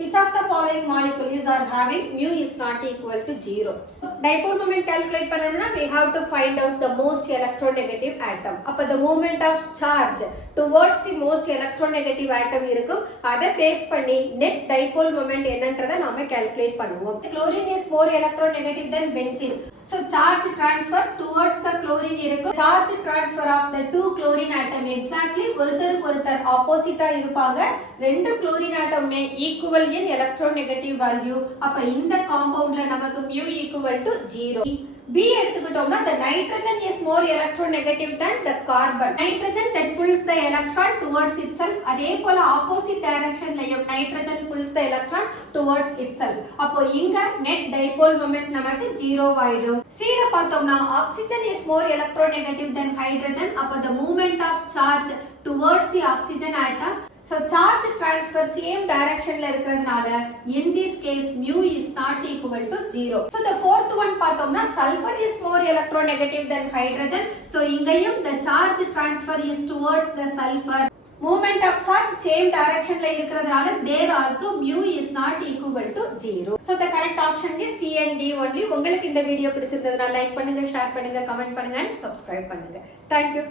Which of the following molecules are having mu is not equal to 0? Dipole moment calculate பண்ணனும்னா we have to find out the most electronegative atom. அப்ப the moment of charge towards the most electronegative atom இருக்கும். அதை base பண்ணி net dipole moment என்னன்றதை நாம calculate பண்ணுவோம். Chlorine is more electronegative than benzene. So charge transfer towards the chlorine இருக்கும். Charge transfer of the two chlorine atom exactly ஒருத்தருக்கு ஒருத்தர் ஆப்போசிட்டா இருப்பாங்க. ரெண்டு chlorine atom equal in electronegative value. அப்ப இந்த compoundல நமக்கு mu equal to 0. B எடுத்துக்கிட்டோம்னா the nitrogen is more electronegative than the carbon. Nitrogen that pulls the electron towards itself. அதே போல opposite directionலயும் nitrogen pulls the electron towards itself. அப்போ இங்க net dipole moment நமக்கு 0 ஆயிடும். C ல பார்த்தோம்னா oxygen is more electronegative than hydrogen. அப்போ the movement of charge towards the oxygen atom. So charge transfer same direction la irukradhanaல in this case mu is not equal to 0. So the fourth one பார்த்தோம்னா sulfur is more electronegative than hydrogen. So இங்கேயும் the charge transfer is towards the sulfur. Movement of charge same direction la irukradhanaல there also mu is not equal to 0. So the correct option is C and D only. உங்களுக்கு இந்த video பிடிச்சிருந்ததுனா like பண்ணுங்க, share பண்ணுங்க, comment பண்ணுங்க and subscribe பண்ணுங்க. Thank you.